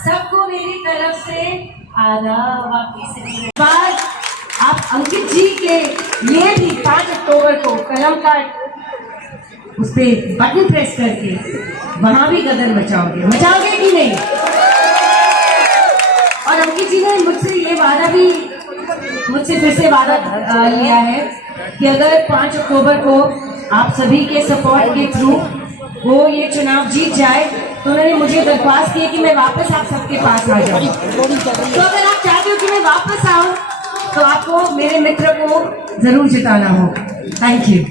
सबको मेरी तरफ से आदाब। वापस बात आप अंकित जी के लिए भी 5 अक्टूबर को कलम का उस पे बटन प्रेस करके वहां भी गदर मचाओगे कि नहीं? और अंकित जी ने मुझसे ये वादा भी मुझसे फिर से वादा लिया है कि अगर 5 अक्टूबर को आप सभी के सपोर्ट के थ्रू वो ये चुनाव जीत जाए तो उन्होंने मुझे दरख्वास्त की कि मैं वापस आप सबके पास आ जाऊं। तो अगर आप चाहते हो कि मैं वापस आऊं तो आपको मेरे मित्र को जरूर जिताना होगा। Thank you.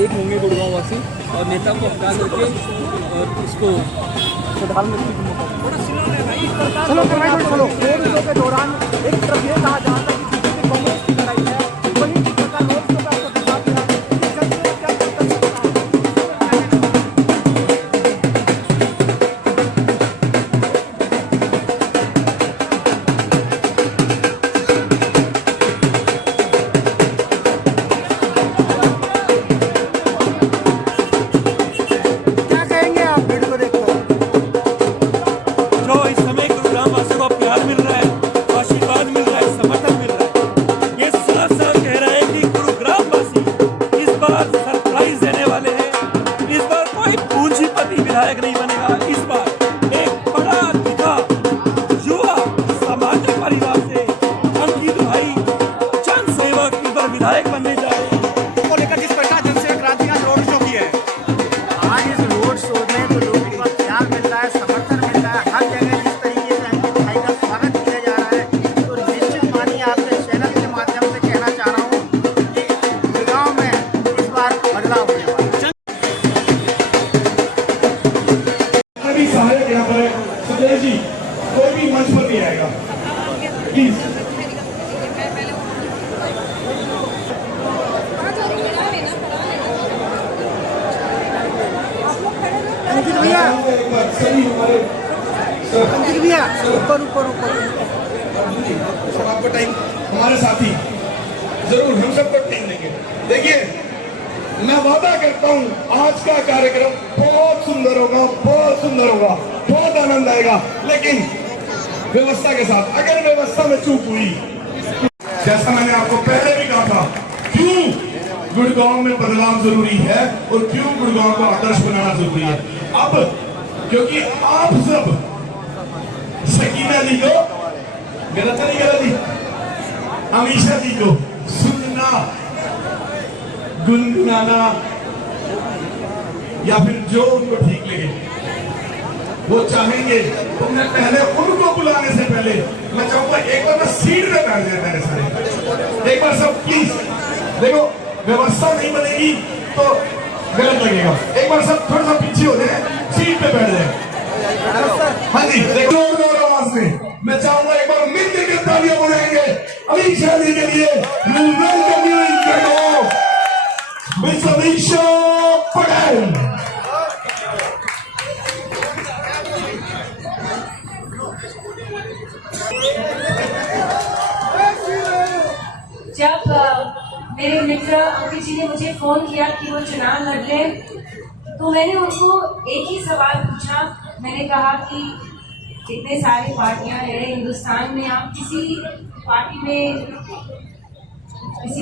एक होंगे गुड़गांव वासी और नेता को हटा करके और इसको प्रधानमंत्री को मौका चलो के दौरान एक तरफ ये कहा जा रहा था कि कांग्रेस की लड़ाई है, वहीं की सरकार रोज को आपको दिखा दिया विधायक नहीं बनेगा। इस बार एक बड़ा दिखा युवा सामाजिक परिवार से अंकित भाई जन सेवक इस बार विधायक बनने जा रहे हैं। को लेकर जिस प्रकार जनसेवा क्रांति आज रोड शो की है, आज इस रोड शो में तो लोगों का प्यार मिल रहा है, समर्थन मिल रहा है, हर जगह जिस तरीके से अंकित भाई का स्वागत किया जा रहा है, तो निश्चित मानिए आपके चैनल के माध्यम से कहना चाह रहा हूँ कि गुड़गांव में इस बार बदलाव होने वाला है। सहायक यहाँ पर सुदेश जी, कोई भी मंच पर नहीं आएगा प्लीज। अंकित भैया, सभी हमारे अंकित भैया ऊपर ऊपर ऊपर आपको टाइम हमारे साथी जरूर हम सबको टाइम देंगे। देखिए मैं वादा करता हूँ आज का कार्यक्रम बहुत सुंदर होगा, बहुत सुंदर होगा, बहुत आनंद आएगा, लेकिन व्यवस्था के साथ। अगर व्यवस्था में चूक हुई, जैसा मैंने आपको पहले भी कहा था, क्यों गुड़गांव में बदलाव जरूरी है और क्यों गुड़गांव को आदर्श बनाना जरूरी है। अब क्योंकि आप सब सकीना जी को गलत नहीं गलती, अमीशा जी को सुनना, गुनगुनाना या फिर जो उनको ठीक लगे वो चाहेंगे, तो मैं पहले उनको बुलाने से पहले मैं चाहूंगा एक बार मैं सीट पे बैठ जाए मेरे सारे। एक बार सब प्लीज देखो, व्यवस्था नहीं बनेगी तो गलत लगेगा। एक बार सब थोड़ा सा पीछे हो जाए, सीट पे बैठ जाए। हाँ जी, देखो आवाज में मैं चाहूंगा एक बार मिलकर के तालियां बजाएंगे अमीशा जी के लिए। Miss Amisha Patel। जब मेरे मित्र अंकित जी ने मुझे फोन किया कि वो चुनाव लड़ ले, तो मैंने उनको एक ही सवाल पूछा। मैंने कहा कि इतने सारी पार्टियां हैं हिंदुस्तान में, आप किसी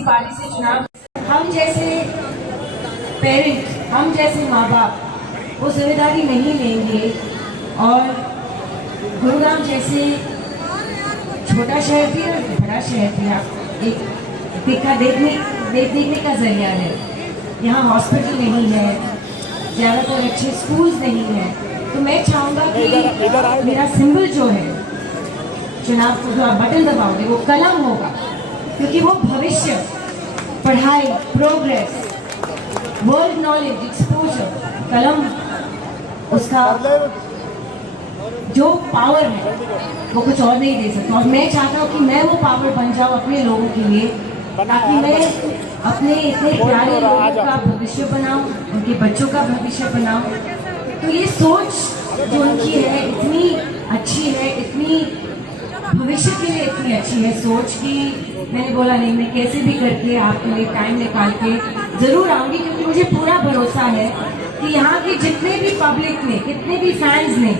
पार्टी से चुनाव, हम जैसे पेरेंट, हम जैसे माँ बाप वो जिम्मेदारी नहीं लेंगे और गुरुग्राम जैसे छोटा शहर भी और बड़ा शहर भी आप एक देखने का जरिया है। यहाँ हॉस्पिटल नहीं है, ज़्यादातर अच्छे स्कूल्स नहीं हैं, तो मैं चाहूँगा कि मेरा सिंबल जो है चुनाव को जो आप बटन दबाओगे वो कलम होगा, क्योंकि वो भविष्य, पढ़ाई, प्रोग्रेस, वर्ल्ड नॉलेज, एक्सपोजर, कलम उसका जो पावर है वो कुछ और नहीं दे सकता। और मैं चाहता हूँ कि मैं वो पावर बन जाऊँ अपने लोगों के लिए, ताकि मैं अपने इतने प्यारे लोगों का भविष्य बनाऊँ, उनके बच्चों का भविष्य बनाऊँ। तो ये सोच जो उनकी है इतनी अच्छी है, इतनी भविष्य के लिए इतनी अच्छी है सोच कि मैंने बोला नहीं, मैं कैसे भी करके आपके लिए टाइम निकाल के ज़रूर आऊँगी, क्योंकि मुझे पूरा भरोसा है कि यहाँ के जितने भी पब्लिक ने, कितने भी फैंस ने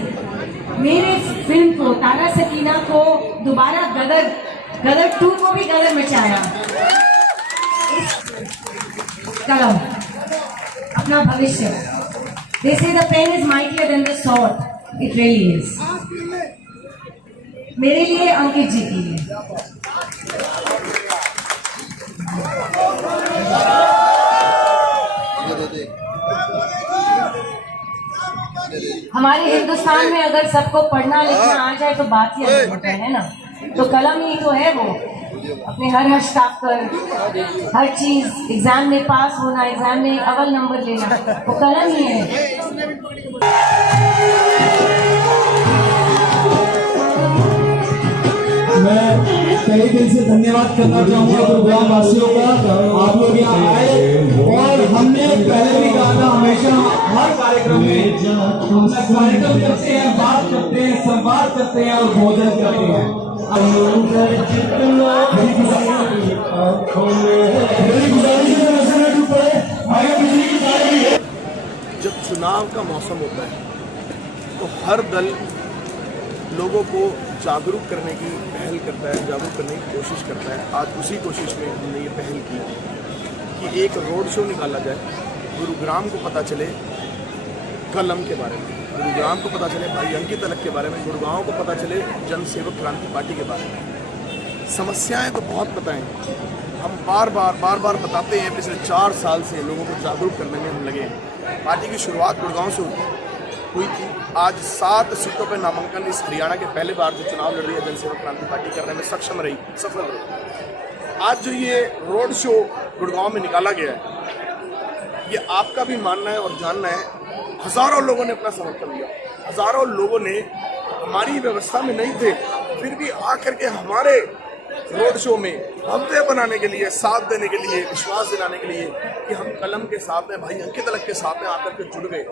मेरे फिल्म को, तारा सकीना को दोबारा गदर 2 को भी गदर मचाया। कलम अपना भविष्य, they say the pen is mightier than the sword, it really is। मेरे लिए, अंकित जी के लिए। हमारे हिंदुस्तान में अगर सबको पढ़ना लिखना आ जाए तो बात ही अलग होता है ना, तो कलम ही तो है वो, अपने हर स्टाफ पर हर चीज, एग्जाम में पास होना, एग्जाम में अव्वल नंबर लेना, वो कलम ही है। मैं तहे दिल से धन्यवाद करना चाहूँगा गुरुग्राम वासियों का, आप लोग यहाँ आए। और हमने पहले भी कहा था, हमेशा हर कार्यक्रम में हम कार्यक्रम करते हैं, बात करते हैं, संवाद करते हैं और भोजन करते हैं। जब चुनाव का मौसम होता है तो हर दल लोगों को जागरूक करने की पहल करता है, जागरूक करने की कोशिश करता है। आज उसी कोशिश में हमने ये पहल की कि एक रोड शो निकाला जाए, गुरुग्राम को पता चले कलम के बारे में, गुरुग्राम को पता चले भाई अंकित अलग के बारे में, गुरुग्राम को पता चले जन सेवक क्रांति पार्टी के बारे में। समस्याएं तो बहुत बताएं, हम बार बार बताते हैं, पिछले 4 साल से लोगों को जागरूक करने में हम लगे हैं। पार्टी की शुरुआत गुड़गांव से हुई थी। आज 7 सीटों पर नामांकन इस हरियाणा के पहले बार जो चुनाव लड़ रही है जनसेवक क्रांति पार्टी करने में सक्षम रही, सफल रही। आज जो ये रोड शो गुड़गांव में निकाला गया है, ये आपका भी मानना है और जानना है, हजारों लोगों ने अपना समर्थन दिया, हजारों लोगों ने हमारी व्यवस्था में नहीं थे, फिर भी आकर के हमारे रोड शो में भव्य बनाने के लिए, साथ देने के लिए, विश्वास दिलाने के लिए कि हम कलम के साथ में, भाई अंकित अलग के साथ में आकर के जुड़ गए।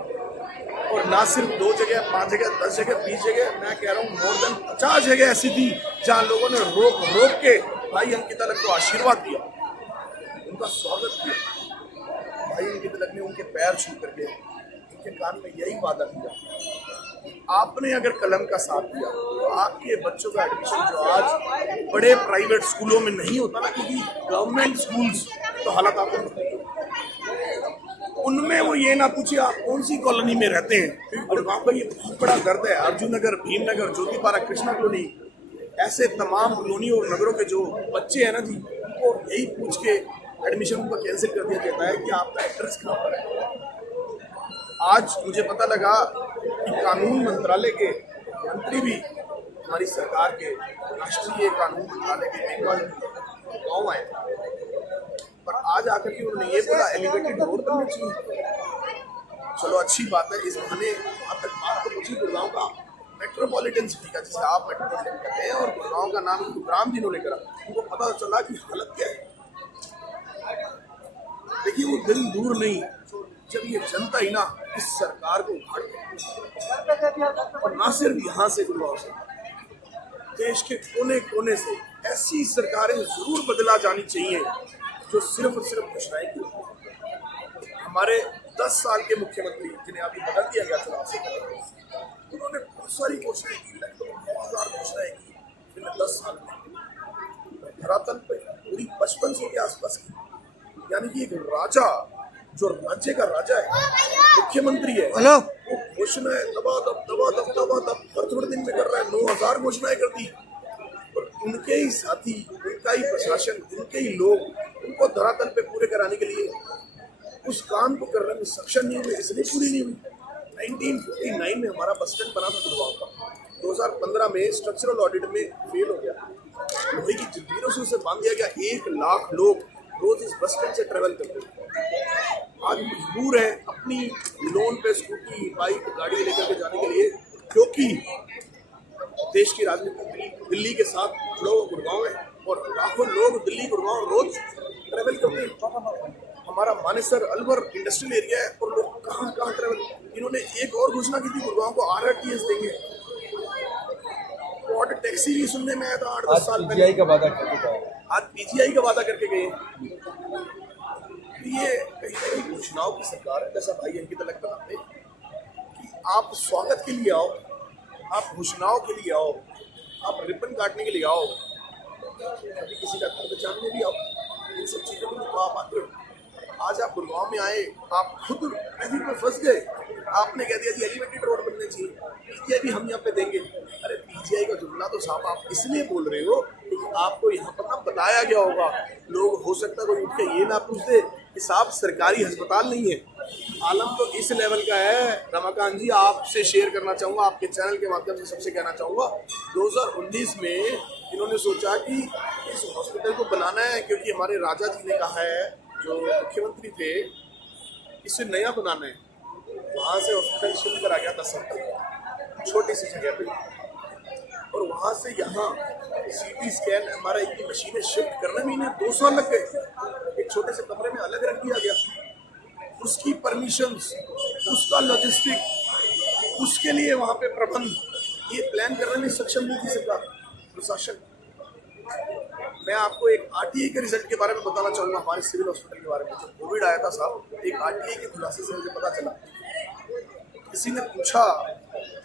और ना सिर्फ 2 जगह, 5 जगह, 10 जगह, 20 जगह, मैं कह रहा हूँ मोर देन 50 जगह ऐसी थी जहाँ लोगों ने रोक के भाई अंकित अलग को आशीर्वाद दिया, उनका स्वागत किया। भाई अंकित अलग ने उनके पैर छू करके उनके कान में यही वादा किया, आपने अगर कलम का साथ दिया तो आपके बच्चों का एडमिशन जो आज बड़े प्राइवेट स्कूलों में नहीं होता ना, क्योंकि गवर्नमेंट स्कूल्स तो हालत आपको पता ही है, उनमें वो ये ना पूछे आप कौन सी कॉलोनी में रहते हैं, क्योंकि गुड़गांव का ये बहुत बड़ा दर्द है। अर्जुन नगर, भीमनगर, ज्योति पार्क, कृष्णा कॉलोनी, ऐसे तमाम कॉलोनी और नगरों के जो बच्चे हैं ना जी, उनको यही पूछ के एडमिशन उनका कैंसिल कर दिया जाता है कि आपका एड्रेस कहाँ पर है। आज मुझे पता लगा कि कानून मंत्रालय के मंत्री भी हमारी सरकार के राष्ट्रीय कानून मंत्रालय के मेघवाल गाँव आए, पर आज आकर के उन्होंने ये बोला एलिवेटेड रोड बनना चाहिए। चलो अच्छी बात है, इस बहाने आप तक बात को पूछी गुड़गांव का मेट्रोपॉलिटन सिटी का, जिसे आप मेट्रोपॉलिटन कहते हैं, और गुड़गांव का नाम गुरुग्राम जिन्होंने करा, उनको पता चला कि हालत क्या है। देखिए वो दिन दूर नहीं जब ये जनता ही ना इस सरकार को उखाड़ के, और ना सिर्फ यहाँ से गुड़गांव से, देश के कोने कोने से ऐसी सरकारें जरूर बदला जानी चाहिए जो सिर्फ और सिर्फ घोषणाएं की। हमारे 10 साल के मुख्यमंत्री जिन्हें अभी बदल दिया गया चुनाव से, उन्होंने बहुत सारी घोषणाएं की, लगभग 9,000 घोषणाएं की पिछले 10 साल में, धरातल पे पूरी 5500 के आसपास की। यानी कि एक राजा जो राज्य का राजा है, मुख्यमंत्री है, वो घोषणाएं दबा हर थोड़े दिन में कर रहा है। 9,000 घोषणाएं कर दी, और उनके ही साथी, उनका ही प्रशासन, उनके ही लोग उनको धरातल पे पूरे कराने के लिए उस काम को करने में सक्षम नहीं हुए, इसलिए पूरी नहीं हुई। 1959 में हमारा बस स्टैंड बना था गुड़गांव का, 2015 में स्ट्रक्चरल ऑडिट में फेल हो गया, लोहे की जंजीरों से उसे बांध दिया गया। 1 लाख लोग रोज इस बस स्टैंड से ट्रेवल करते थे। आज मजबूर है अपनी लोन पे स्कूटी, बाइक, गाड़ी लेकर के जाने के लिए, क्योंकि देश की राजनीति दिल्ली के साथ जुड़ा हुआ गुड़गांव है और लाखों लोग दिल्ली गुड़गांव रोज ट्रेवल करते हैं। हमारा मानेसर अलवर इंडस्ट्रियल एरिया है और लोग कहाँ कहाँ ट्रेवल। इन्होंने एक और घोषणा की थी, गुड़गांव को RRTS देंगे। और टैक्सी भी सुनने में आया था 8-10 साल पहले। PGI का वादा करके गए, आज PGI का वादा करके गए। ये कहीं ना कहीं घोषणाओं की सरकार है, जैसा भाई अंकित अलग बताते हैं कि आप स्वागत के लिए आओ, आप घोषणाओं के लिए आओ, आप रिबन काटने के लिए आओ, कभी किसी का घर बचाने भी आओ, इन सब चीज़ों के लिए तो आप आते हो। आज आप गुड़गांव में आए, आप खुद ट्रैफिक में फंस गए, आपने कह दिया कि एलिवेटेड रोड बनने चाहिए, PGI भी हम यहाँ पे देंगे। अरे PGI का जुमला तो साहब आप इसलिए बोल रहे हो क्योंकि आपको यहाँ पर ना बताया गया होगा। लोग हो सकता है कोई उठ के ये ना पूछ दे कि साहब सरकारी अस्पताल नहीं है। आलम तो इस लेवल का है रमाकांत जी, आपसे शेयर करना चाहूँगा, आपके चैनल के माध्यम से सबसे कहना चाहूँगा, 2019 में इन्होंने सोचा कि इस हॉस्पिटल को बनाना है क्योंकि हमारे राजा जी ने कहा है, जो मुख्यमंत्री थे, इसे नया बनाना है। वहाँ से हॉस्पिटल शिफ्ट करा गया 10 साल, छोटी सी जगह पे, और वहाँ से यहाँ CT स्कैन MRI की मशीनें शिफ्ट करने में इन्हें 2 साल लग गए। एक छोटे से कमरे में अलग रख दिया गया, उसकी परमिशंस, उसका लॉजिस्टिक, उसके लिए वहाँ पे प्रबंध, ये प्लान करने में सक्षम नहीं थी सरकार, प्रशासन। मैं आपको एक RTI के रिजल्ट के बारे में बताना चाहूँगा, हमारे सिविल हॉस्पिटल के बारे में। जब कोविड आया था साहब, एक RTI के खुलासे से मुझे पता चला। किसी ने पूछा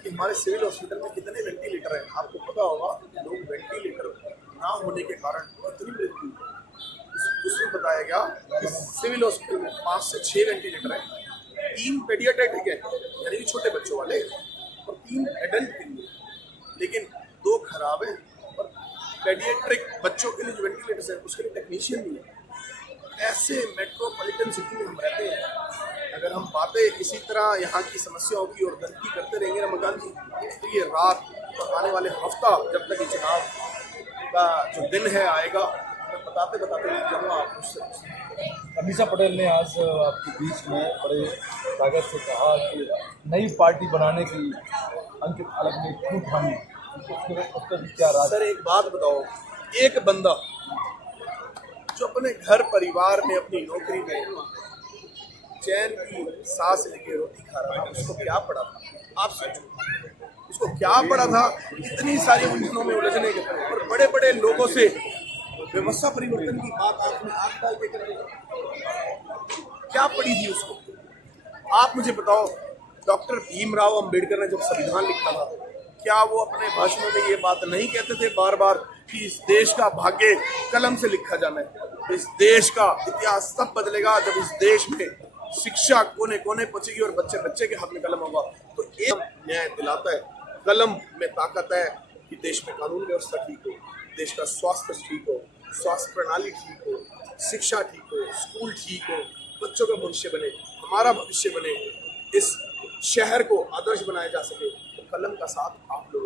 कि हमारे सिविल हॉस्पिटल में कितने वेंटिलेटर हैं। आपको पता होगा लोग वेंटिलेटर ना होने के कारण कितनी मृत्यु, उसमें बताया गया कि सिविल हॉस्पिटल में 5 से 6 वेंटिलेटर हैं, 3 पेडियाट्रिक है यानी कि छोटे बच्चों वाले और 3 एडल्ट के लिए, लेकिन 2 खराब हैं। और पेडियाट्रिक बच्चों के लिए जो वेंटिलेटर्स है उसके लिए टेक्नीशियन नहीं है। ऐसे मेट्रोपॉलिटन सिटी में हम रहते हैं। अगर हम बातें इसी तरह यहाँ की समस्याओं की और गलती करते रहेंगे रमाकांत जी, तो ये रात और आने वाले हफ्ता जब तक ये चुनाव का जो दिन है आएगा, मैं बताते जाऊँगा आप उससे। अमीषा पटेल ने आज आपके बीच में बड़े ताकत से कहा कि नई पार्टी बनाने की अंकित अलग ने क्यों ठानी, उसका क्या राज? सर एक बात बताओ, एक बंदा जो अपने घर परिवार में अपनी नौकरी में चैन की सांस लेके रोटी खा रहा था, उसको क्या पड़ा था? आप सोचो, उसको क्या पड़ा था इतनी सारी उलझनों में उलझने के और बड़े बड़े लोगों से व्यवस्था परिवर्तन की बात आपने आंख डाल के कर दी। क्या पड़ी थी उसको? आप मुझे बताओ, डॉक्टर भीमराव अंबेडकर ने जब संविधान लिखा था, क्या वो अपने भाषणों में ये बात नहीं कहते थे बार बार कि इस देश का भाग्य कलम से लिखा जाना है? इस देश का इतिहास तब बदलेगा जब इस देश में शिक्षा कोने कोने पहुंचेगी और बच्चे बच्चे के हाथ में कलम होगा। तो एक न्याय दिलाता है, कलम में ताकत है कि देश में कानून व्यवस्था ठीक हो, देश का स्वास्थ्य ठीक हो, स्वास्थ्य प्रणाली ठीक हो, शिक्षा ठीक हो, स्कूल ठीक हो, बच्चों का भविष्य बने, हमारा भविष्य बने, इस शहर को आदर्श बनाया जा सके। तो कलम का साथ आप लोग